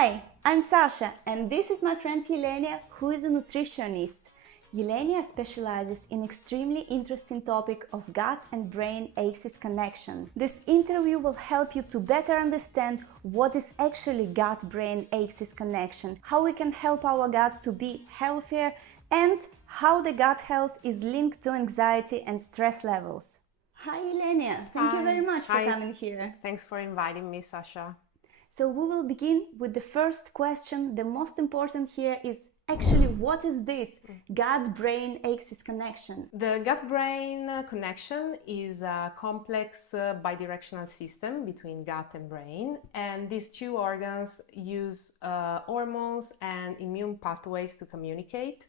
Hi, I'm Sasha, and this is my friend Yelenia, who is a nutritionist. Yelenia specializes in extremely interesting topic of gut and brain axis connection. This interview will help you to better understand what is actually gut-brain axis connection, how we can help our gut to be healthier, and how the gut health is linked to anxiety and stress levels. Hi Yelenia, thank you very much for coming here. Thanks for inviting me, Sasha. So we will begin with the first question. The most important here is actually, what is this gut-brain axis connection? The gut-brain connection is a complex bidirectional system between gut and brain, and these two organs use hormones and immune pathways to communicate.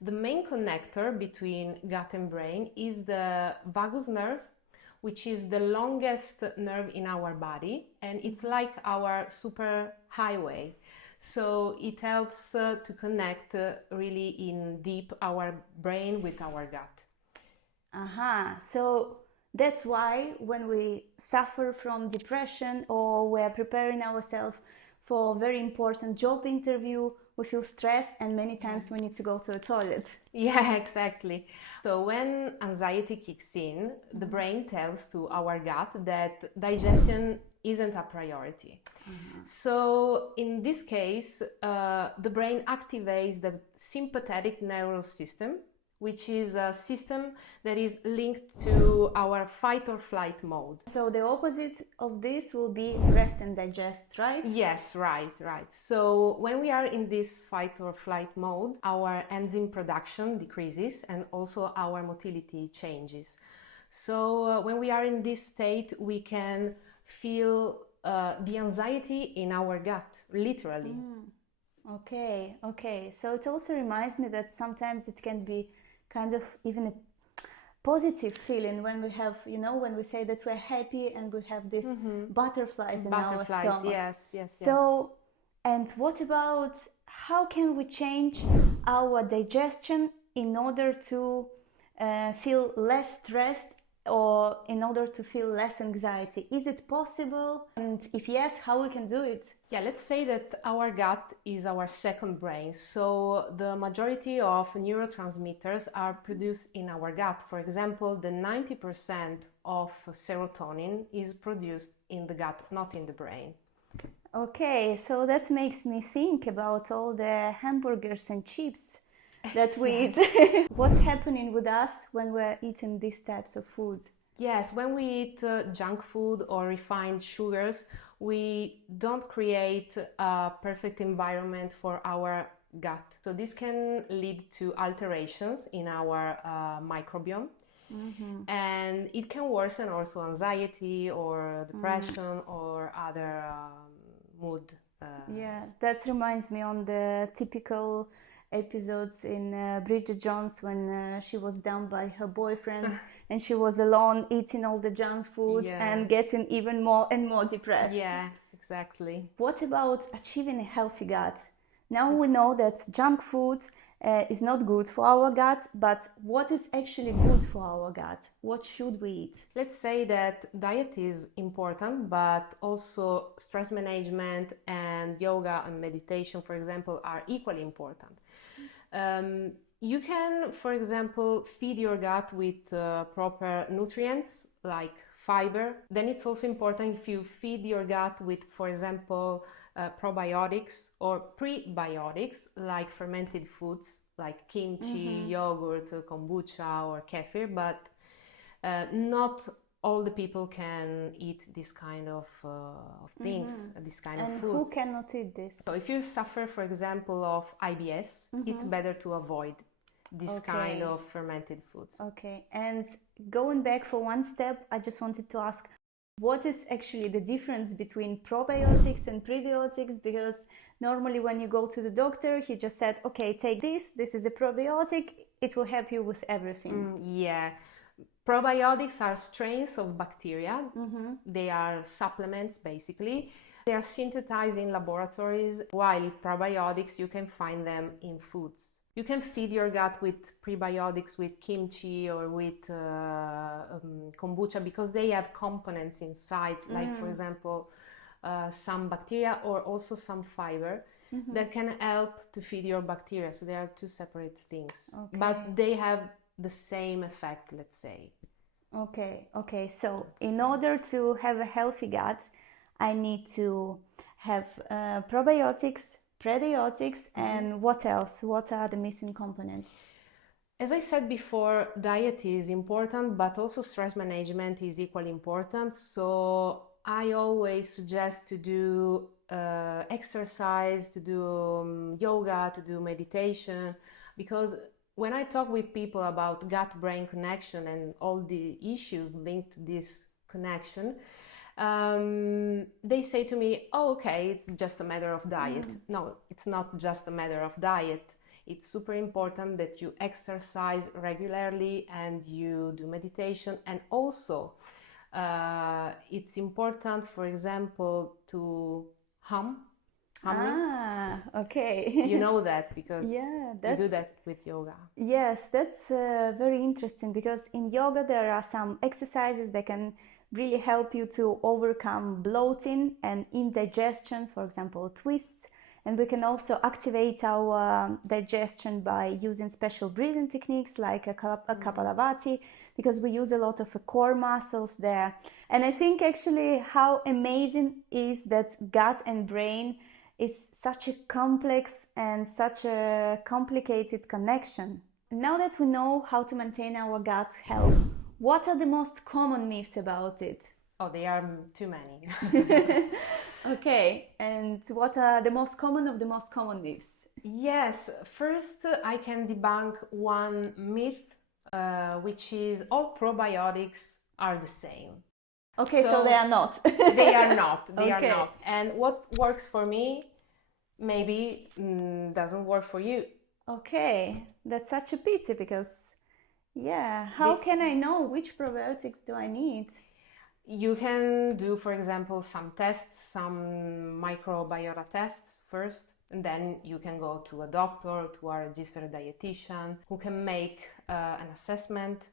The main connector between gut and brain is the vagus nerve, which is the longest nerve in our body, and it's like our super highway. So it helps to connect really in deep our brain with our gut. So that's why when we suffer from depression or we're preparing ourselves for a very important job interview, we feel stressed and many times we need to go to the toilet. Yeah, exactly. So when anxiety kicks in, the brain tells to our gut that digestion isn't a priority. So in this case, the brain activates the sympathetic nervous system, which is a system that is linked to our fight or flight mode. So the opposite of this will be rest and digest, right? Yes, right. So when we are in this fight or flight mode, our enzyme production decreases and also our motility changes. So when we are in this state, we can feel the anxiety in our gut, literally. Okay. So it also reminds me that sometimes it can be kind of even a positive feeling when we have, when we say that we're happy and we have these butterflies in our stomach. Yes. So, and what about how can we change our digestion in order to feel less stressed or in order to feel less anxiety? Is it possible? And if yes, how we can do it? Yeah, let's say that our gut is our second brain. So the majority of neurotransmitters are produced in our gut. For example, the 90% of serotonin is produced in the gut, not in the brain. Okay, so that makes me think about all the hamburgers and chips that we eat. What's happening with us when we're eating these types of food? Yes, when we eat junk food or refined sugars, we don't create a perfect environment for our gut. So this can lead to alterations in our microbiome. And it can worsen also anxiety or depression or other mood. Yeah, that reminds me on the typical episodes in Bridget Jones when she was down by her boyfriend and she was alone eating all the junk food and getting even more and more depressed. Yeah, exactly. What about achieving a healthy gut? Now we know that junk food is not good for our gut, but what is actually good for our gut? What should we eat? Let's say that diet is important, but also stress management and yoga and meditation, for example, are equally important. You can, for example, feed your gut with proper nutrients like fiber. Then it's also important if you feed your gut with, for example, probiotics or prebiotics like fermented foods like kimchi, yogurt, kombucha or kefir, but not all the people can eat this kind of things, this kind of foods. And who cannot eat this? So if you suffer, for example, of IBS, it's better to avoid this kind of fermented foods. Okay, and going back for one step, I just wanted to ask, what is actually the difference between probiotics and prebiotics? Because normally when you go to the doctor, he just said, okay, take this is a probiotic, it will help you with everything. Yeah. Probiotics are strains of bacteria. They are supplements, basically. They are synthesized in laboratories, while probiotics, you can find them in foods. You can feed your gut with prebiotics, with kimchi or with kombucha, because they have components inside, like, for example, some bacteria or also some fiber that can help to feed your bacteria. So they are two separate things, but they have the same effect, let's say. Okay. So in order to have a healthy gut, I need to have probiotics, prebiotics, and what else? What are the missing components? As I said before, diet is important, but also stress management is equally important. So I always suggest to do exercise, to do yoga, to do meditation, because when I talk with people about gut-brain connection and all the issues linked to this connection, they say to me, oh, okay, it's just a matter of diet. No, it's not just a matter of diet. It's super important that you exercise regularly and you do meditation. And also, it's important, for example, to humming. Okay. You know that because you do that with yoga. Yes, that's very interesting, because in yoga there are some exercises that can really help you to overcome bloating and indigestion, for example, twists. And we can also activate our digestion by using special breathing techniques like a Kapalabhati, because we use a lot of core muscles there. And I think actually how amazing is that gut and brain is such a complex and such a complicated connection. Now that we know how to maintain our gut health, what are the most common myths about it? Oh, there are too many. Okay, and what are the most common of the most common myths? Yes, first I can debunk one myth, which is all probiotics are the same. Okay, so they are not. They are not. They Okay. are not. And what works for me maybe doesn't work for you. Okay, that's such a pity, because how can I know which probiotics do I need? You can do, for example, some tests, some microbiota tests first, and then you can go to a doctor, to a registered dietitian who can make an assessment.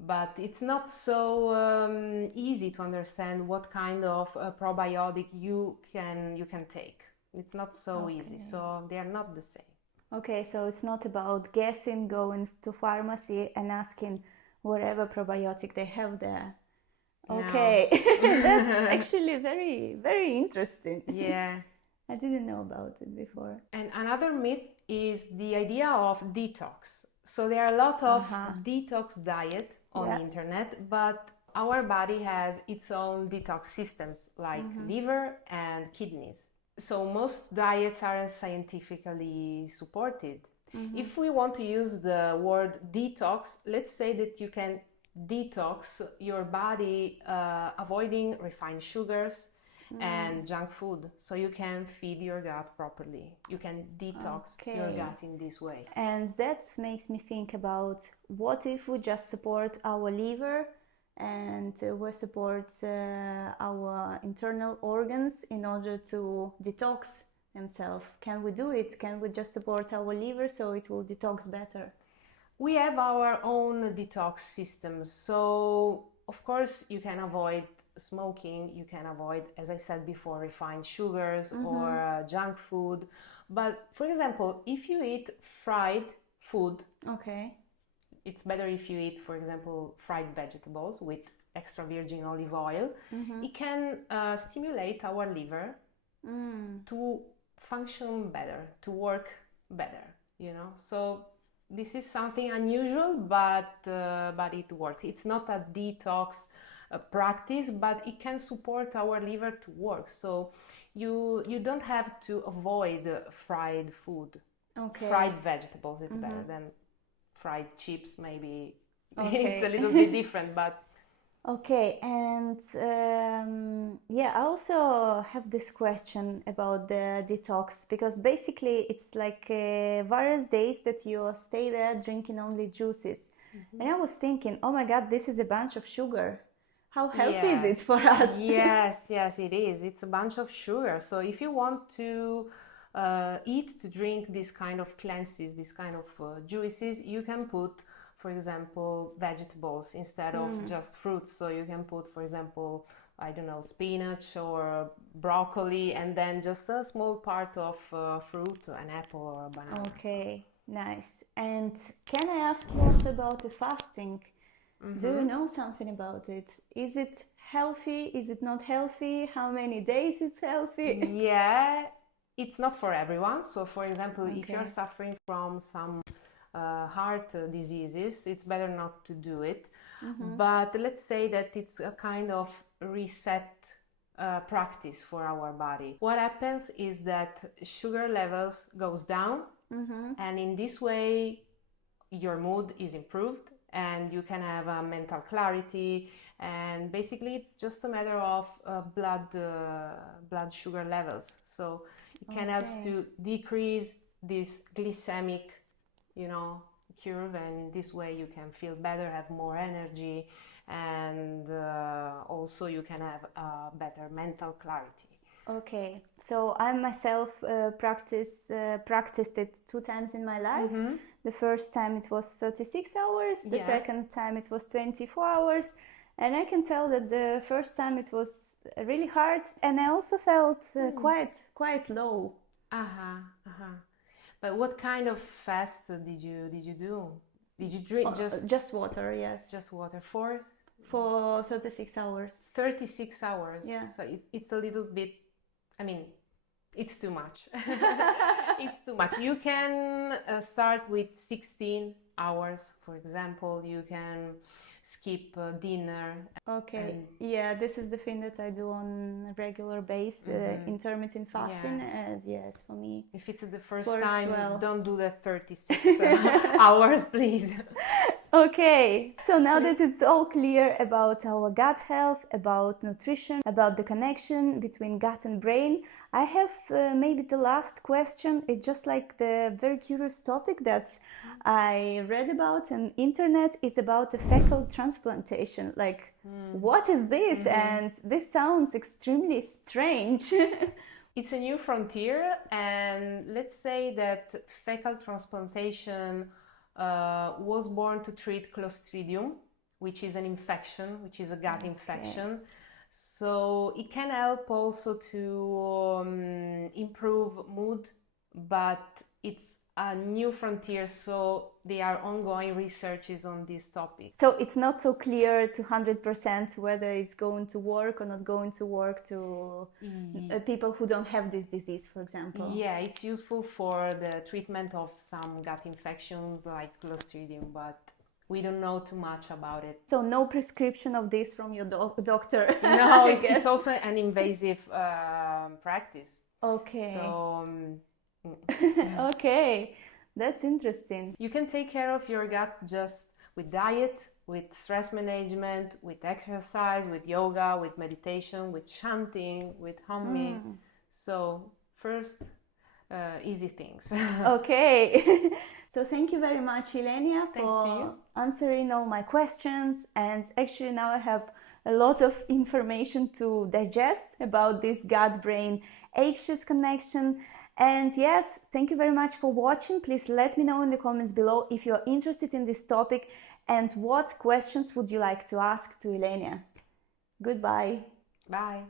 But it's not so easy to understand what kind of probiotic you can take. It's not so easy, so they are not the same. Okay, so it's not about guessing, going to pharmacy and asking whatever probiotic they have there. No. Okay, that's actually very, very interesting. Yeah. I didn't know about it before. And another myth is the idea of detox. So there are a lot of detox diet on the internet, but our body has its own detox systems like liver and kidneys. So most diets are scientifically supported. If we want to use the word detox, let's say that you can detox your body avoiding refined sugars and junk food, so you can feed your gut properly. You can detox your gut in this way. And that makes me think about, what if we just support our liver and we support our internal organs in order to detox themselves? Can we do it? Can we just support our liver so it will detox better? We have our own detox systems. So, of course, you can avoid smoking, you can avoid, as I said before, refined sugars or junk food. But, for example, if you eat fried food, it's better if you eat, for example, fried vegetables with extra virgin olive oil. It can stimulate our liver to function better, to work better, you know. So this is something unusual, but it works. It's not a detox practice, but it can support our liver to work. So you don't have to avoid fried food. Fried vegetables, it's better than fried chips. Maybe it's a little bit different, but okay. And I also have this question about the detox, because basically it's like various days that you stay there drinking only juices. And I was thinking, oh my God, this is a bunch of sugar. How healthy is it for us? Yes, it is. It's a bunch of sugar. So if you want to to drink this kind of cleanses, this kind of juices, you can put, for example, vegetables instead of just fruits. So you can put, for example, I don't know, spinach or broccoli, and then just a small part of fruit, an apple or a banana. Okay, nice. And can I ask you also about the fasting? Do you know something about it? Is it healthy? Is it not healthy? How many days it's healthy? Yeah, it's not for everyone. So, for example, if Okay. you're suffering from some heart diseases, it's better not to do it. But let's say that it's a kind of reset practice for our body. What happens is that sugar levels goes down, and in this way your mood is improved and you can have a mental clarity, and basically it's just a matter of blood sugar levels. So it can help to decrease this glycemic, curve, and this way you can feel better, have more energy, and also you can have better mental clarity. Okay, so I myself practiced it 2 times in my life. The first time it was 36 hours, the second time it was 24 hours, and I can tell that the first time it was really hard, and I also felt quite low. But what kind of fast did you do? Did you drink just water? Yes, just water for 36 hours. 36 hours. Yeah. So it's a little bit, it's too much. It's too much. You can start with 16 hours, for example. You can skip dinner. Okay. Yeah, this is the thing that I do on a regular basis, intermittent fasting. Yes, for me. If it's the first time, don't do the 36 hours, please. Okay, so now that it's all clear about our gut health, about nutrition, about the connection between gut and brain, I have maybe the last question. It's just like the very curious topic that I read about on internet. It's about the fecal transplantation. Like, what is this? And this sounds extremely strange. It's a new frontier, and let's say that fecal transplantation was born to treat Clostridium, which is an infection, which is a gut infection. So it can help also to improve mood, but it's a new frontier, so there are ongoing researches on this topic. So it's not so clear to 100% whether it's going to work or not going to work to people who don't have this disease, for example. Yeah, it's useful for the treatment of some gut infections like Clostridium, but we don't know too much about it. So no prescription of this from your doctor? No, it's also an invasive practice. Okay. So... Okay, that's interesting. You can take care of your gut just with diet, with stress management, with exercise, with yoga, with meditation, with chanting, with humming. So first, easy things. Okay. So thank you very much, Ilenia, Thanks to you. answering all my questions. And actually now I have a lot of information to digest about this gut-brain axis connection. And yes, thank you very much for watching. Please let me know in the comments below if you're interested in this topic and what questions would you like to ask to Ilenia. Goodbye. Bye.